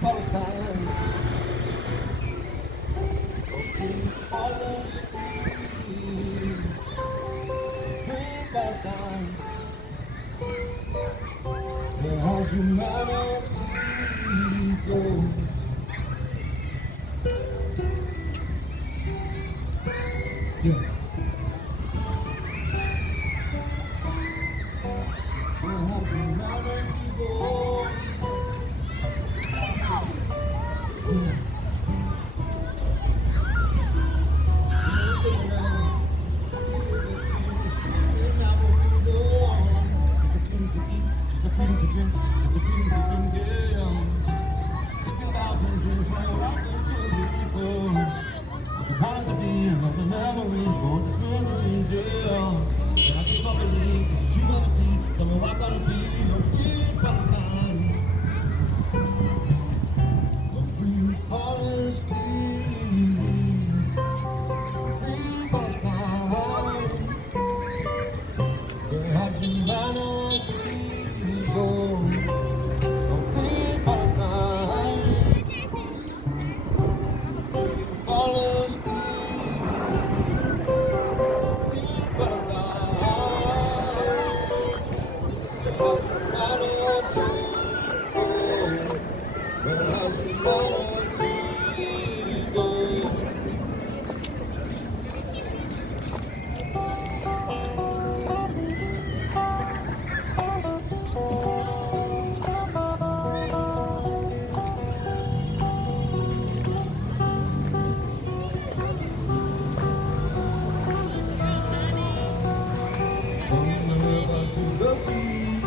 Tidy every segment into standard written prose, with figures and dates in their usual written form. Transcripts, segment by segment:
Palestine. Palestine. Where has humanity gone? Yeah. Where has humanity gone? Yeah. Palestine will be free. From the river to the sea.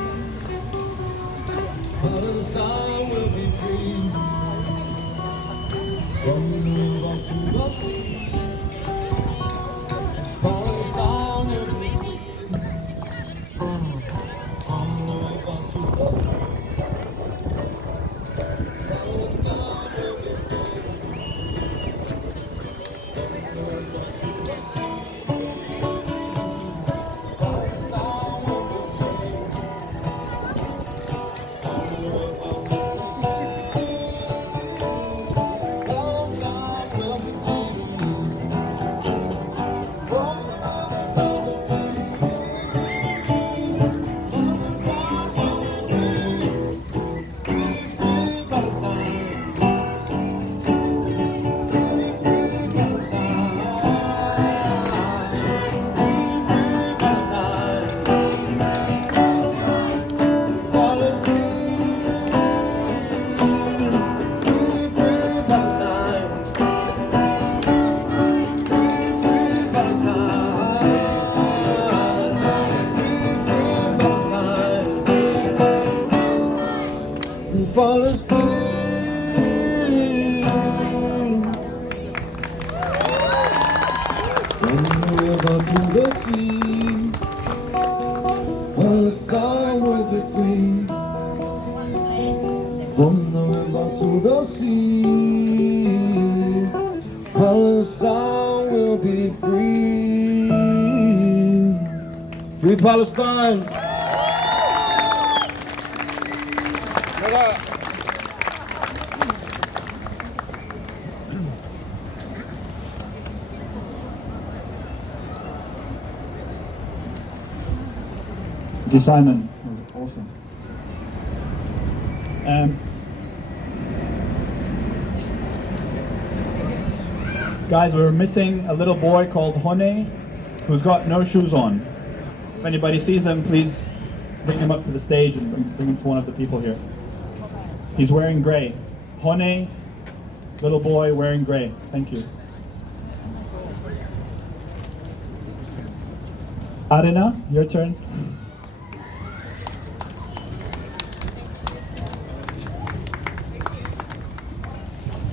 Palestine will be free. From the river to the sea. Palestine will be free. Palestine, from the river to the sea, Palestine will be free. From the river to the sea, Palestine will be free. Free Palestine. Okay, Simon. Awesome. Guys, we're missing a little boy called Hone who's got no shoes on. If anybody sees him, please bring him up to the stage and bring him to one of the people here. He's wearing gray. Hone, little boy wearing gray. Thank you. Arena, your turn.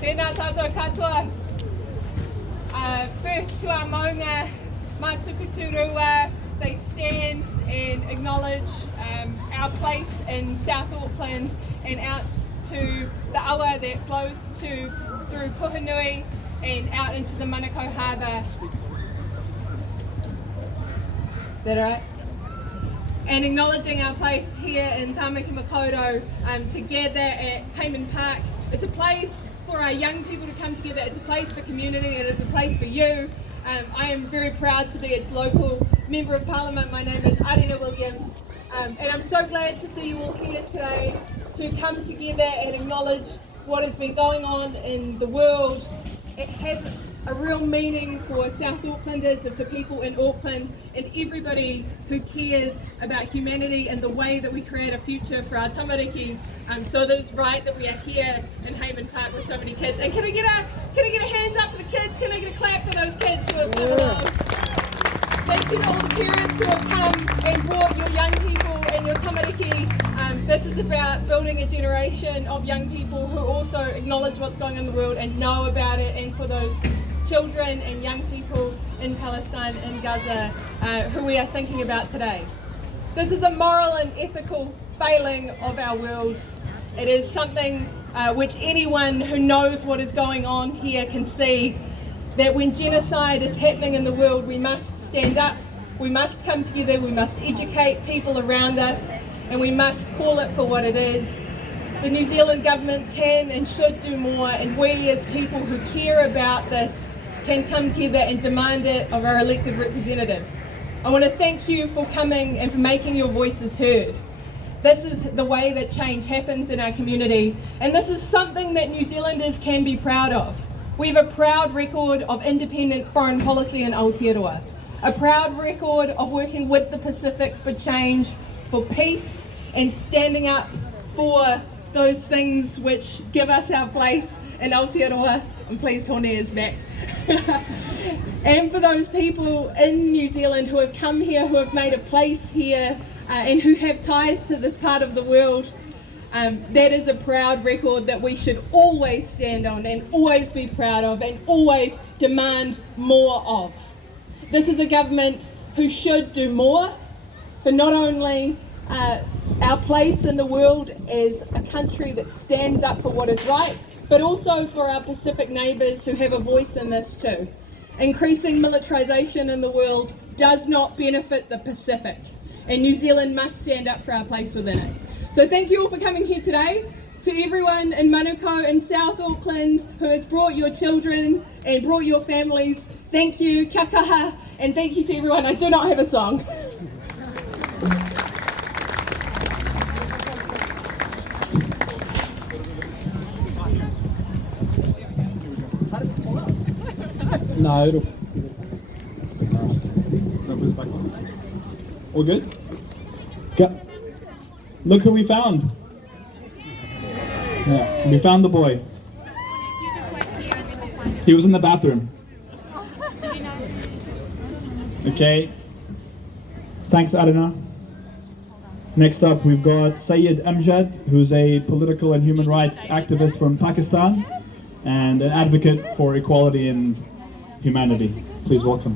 Tēnā tātou katoa. First to our maunga, mātukuturua, they stand and acknowledge our place in South Auckland and out to the awa that flows through Puhanui and out into the Manukau harbour. Is that right? And acknowledging our place here in Tamaki Makaurau together at Hayman Park. It's a place for our young people to come together. It's a place for community and it's a place for you. I am very proud to be its local Member of Parliament. My name is Arena Williams and I'm so glad to see you all here today to come together and acknowledge what has been going on in the world. It has a real meaning for South Aucklanders and for people in Auckland and everybody who cares about humanity and the way that we create a future for our tamariki. So that it's right that we are here in Hayman Park with so many kids. And can I get a hands up for the kids? Can I get a clap for those kids who have come along? Thank you to all the parents who have come and brought your young people and your tamariki. This is about building a generation of young people who also acknowledge what's going on in the world and know about it, and for those children and young people in Palestine and Gaza who we are thinking about today. This is a moral and ethical failing of our world. It is something which anyone who knows what is going on here can see, that when genocide is happening in the world, we must stand up, we must come together, we must educate people around us, and we must call it for what it is. The New Zealand government can and should do more, and we as people who care about this can come together and demand it of our elected representatives. I want to thank you for coming and for making your voices heard. This is the way that change happens in our community, and this is something that New Zealanders can be proud of. We have a proud record of independent foreign policy in Aotearoa, a proud record of working with the Pacific for change, for peace, and standing up for those things which give us our place in Aotearoa. I'm pleased Hone is back. And for those people in New Zealand who have come here, who have made a place here, and who have ties to this part of the world, that is a proud record that we should always stand on and always be proud of and always demand more of. This is a government who should do more for not only our place in the world as a country that stands up for what is right, but also for our Pacific neighbours who have a voice in this too. Increasing militarisation in the world does not benefit the Pacific, and New Zealand must stand up for our place within it. So thank you all for coming here today. To everyone in Manukau and South Auckland who has brought your children and brought your families, thank you, kia kaha, and thank you to everyone. I do not have a song. No. All good? Okay. Look who we found. Yeah, we found the boy. He was in the bathroom. Okay. Thanks, Arina. Next up, we've got Syed Amjad, who's a political and human rights activist from Pakistan and an advocate for equality and humanity. Please welcome.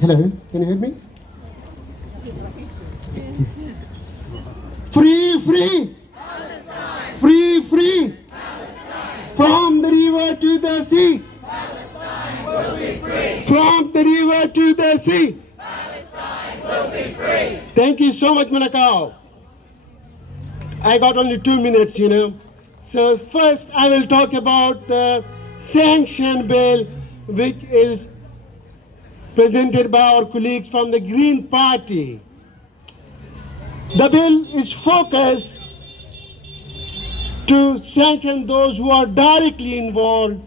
Hello, can you hear me? Free, free! Palestine! Free, free! Palestine! From the river to the sea! Palestine will be free! From the river to the sea! Palestine will Thank you so much, Manukau. I got only 2 minutes, you know. So first I will talk about the sanction bill, which is presented by our colleagues from the Green Party. The bill is focused to sanction those who are directly involved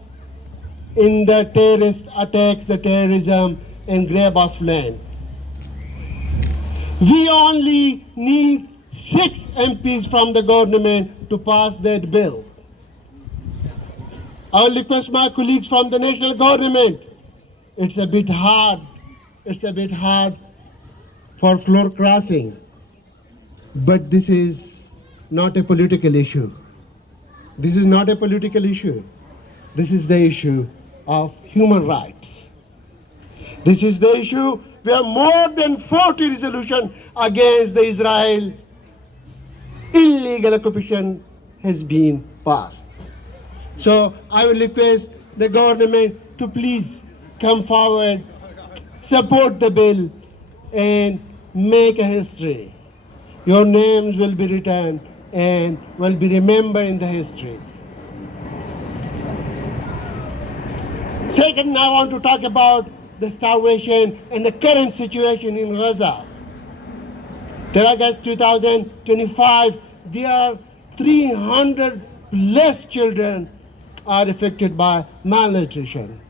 in the terrorist attacks, the terrorism, and grab of land. We only need 6 MPs from the government to pass that bill. I will request my colleagues from the national government. It's a bit hard. It's a bit hard for floor crossing. But this is not a political issue. This is not a political issue. This is the issue of human rights. This is the issue where more than 40 resolutions against the Israel illegal occupation has been passed. So I will request the government to please come forward, support the bill, and make a history. Your names will be written and will be remembered in the history. Second, I want to talk about the starvation and the current situation in Gaza. Till August 2025, there are 300 less children are affected by malnutrition.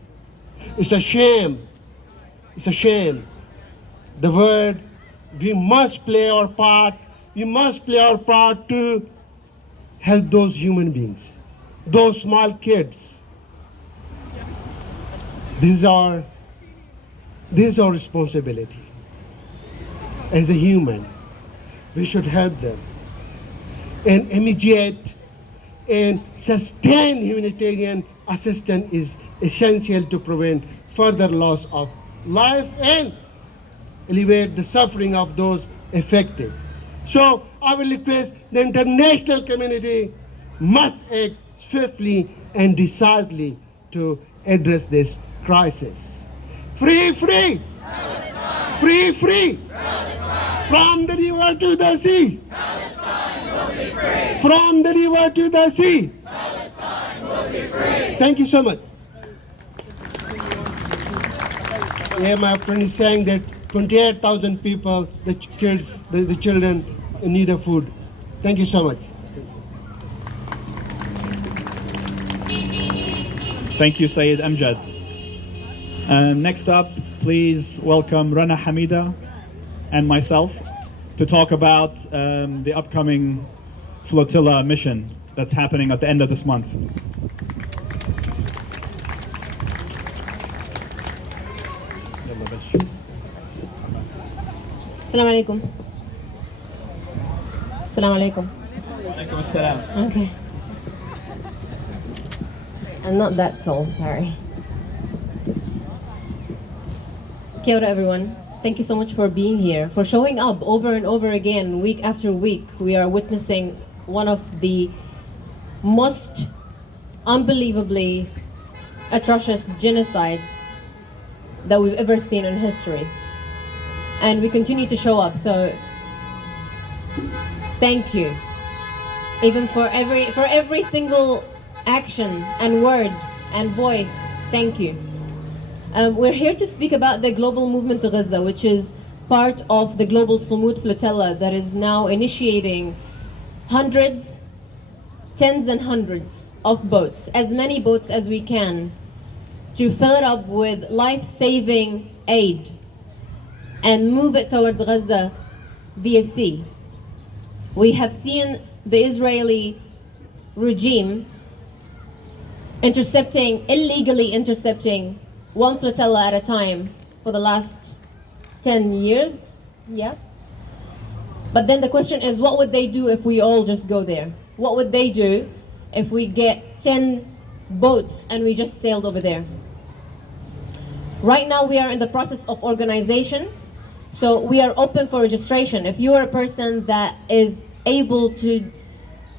It's a shame. It's a shame. The word, we must play our part. We must play our part to help those human beings, those small kids. This is our responsibility. As a human, we should help them. And immediate and sustained humanitarian assistance is essential to prevent further loss of life and alleviate the suffering of those affected. So I will request the international community must act swiftly and decisively to address this crisis. Free, free! Palestine. Free, free! Palestine. From the river to the sea! Palestine will be free! From the river to the sea! Palestine will be free! Thank you so much. Yeah, my friend is saying that 28,000 people, the kids, the children in need of food. Thank you so much. Thank you, Sayyid Amjad. Next up, please welcome Rana Hamida and myself to talk about the upcoming flotilla mission that's happening at the end of this month. Assalamu alaikum. Assalamu alaikum. Alaikum assalam. Okay. I'm not that tall, sorry. Kia ora, everyone. Thank you so much for being here, for showing up over and over again, week after week. We are witnessing one of the most unbelievably atrocious genocides that we've ever seen in history. And we continue to show up, so thank you. Even for every single action and word and voice, thank you. We're here to speak about the global movement to Gaza, which is part of the global Sumud flotilla that is now initiating hundreds, tens and hundreds of boats, as many boats as we can, to fill it up with life-saving aid and move it towards Gaza via sea. We have seen the Israeli regime illegally intercepting one flotilla at a time for the last 10 years, yeah. But then the question is, what would they do if we all just go there? What would they do if we get 10 boats and we just sailed over there? Right now we are in the process of organization. So we are open for registration. If you are a person that is able to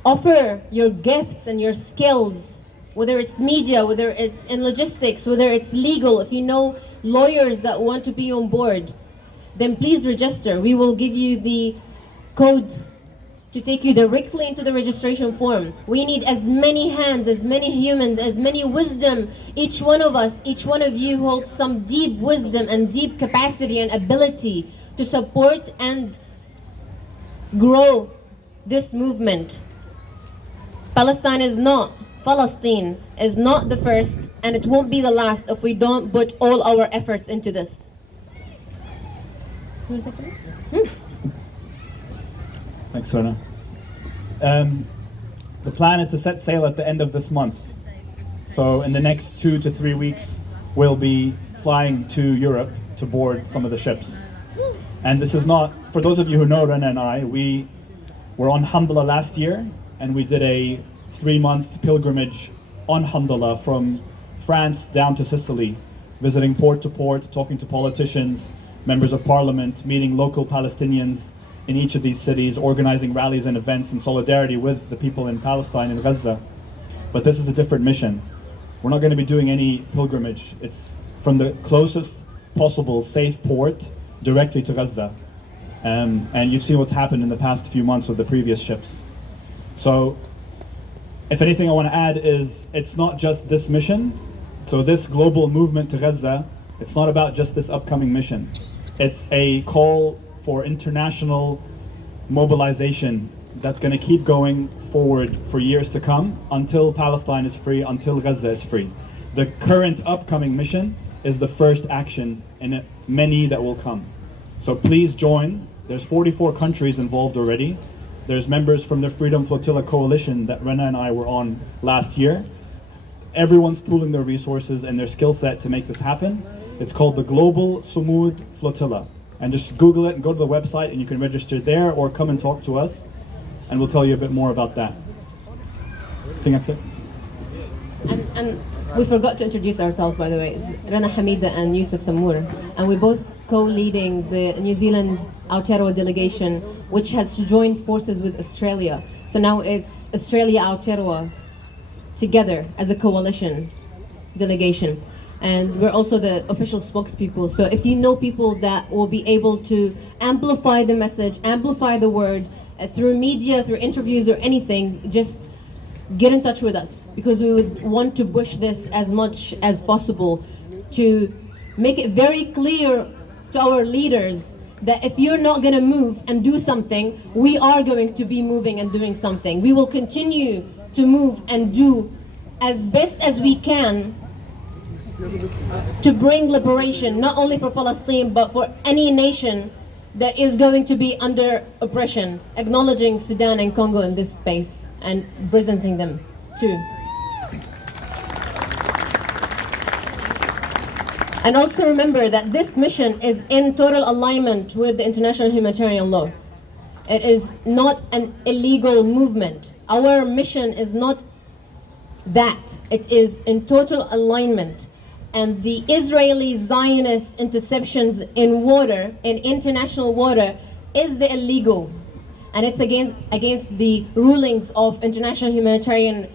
offer your gifts and your skills, whether it's media, whether it's in logistics, whether it's legal, if you know lawyers that want to be on board, then please register. We will give you the code to take you directly into the registration form. We need as many hands, as many humans, as many wisdom. Each one of us, each one of you holds some deep wisdom and deep capacity and ability to support and grow this movement. Palestine is not the first, and it won't be the last if we don't put all our efforts into this. Thanks, Sona. The plan is to set sail at the end of this month. So in the next 2 to 3 weeks, we'll be flying to Europe to board some of the ships. And this is not, for those of you who know Rena and I, we were on Hamdullah last year, and we did a 3-month pilgrimage on Hamdullah from France down to Sicily, visiting port to port, talking to politicians, members of parliament, meeting local Palestinians in each of these cities, organizing rallies and events in solidarity with the people in Palestine and Gaza. But this is a different mission. We're not going to be doing any pilgrimage. It's from the closest possible safe port directly to Gaza. And you've seen what's happened in the past few months with the previous ships. So, if anything I want to add is, it's not just this mission. So this global movement to Gaza, it's not about just this upcoming mission. It's a call for international mobilization that's going to keep going forward for years to come until Palestine is free, until Gaza is free. The current upcoming mission is the first action in many that will come. So please join. There's 44 countries involved already. There's members from the Freedom Flotilla Coalition that Rena and I were on last year. Everyone's pooling their resources and their skill set to make this happen. It's called the Global Sumud Flotilla. And just Google it and go to the website and you can register there or come and talk to us and we'll tell you a bit more about that. I think that's it. And we forgot to introduce ourselves, by the way. It's Rana Hamida and Yusuf Samour. And we're both co-leading the New Zealand Aotearoa delegation, which has joined forces with Australia. So now it's Australia Aotearoa together as a coalition delegation. And we're also the official spokespeople. So if you know people that will be able to amplify the message, amplify the word through media, through interviews or anything, just get in touch with us, because we would want to push this as much as possible to make it very clear to our leaders that if you're not going to move and do something, we are going to be moving and doing something. We will continue to move and do as best as we can to bring liberation, not only for Palestine, but for any nation that is going to be under oppression, acknowledging Sudan and Congo in this space and presencing them too. And also remember that this mission is in total alignment with the international humanitarian law. It is not an illegal movement. Our mission is not that. It is in total alignment. And the Israeli Zionist interceptions in water, in international water, is the illegal. And it's against the rulings of international humanitarian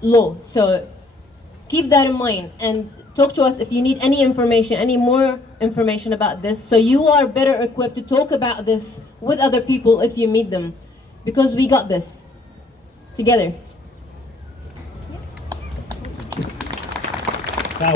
law. So keep that in mind and talk to us if you need any information, any more information about this, so you are better equipped to talk about this with other people if you meet them, because we got this together. Now,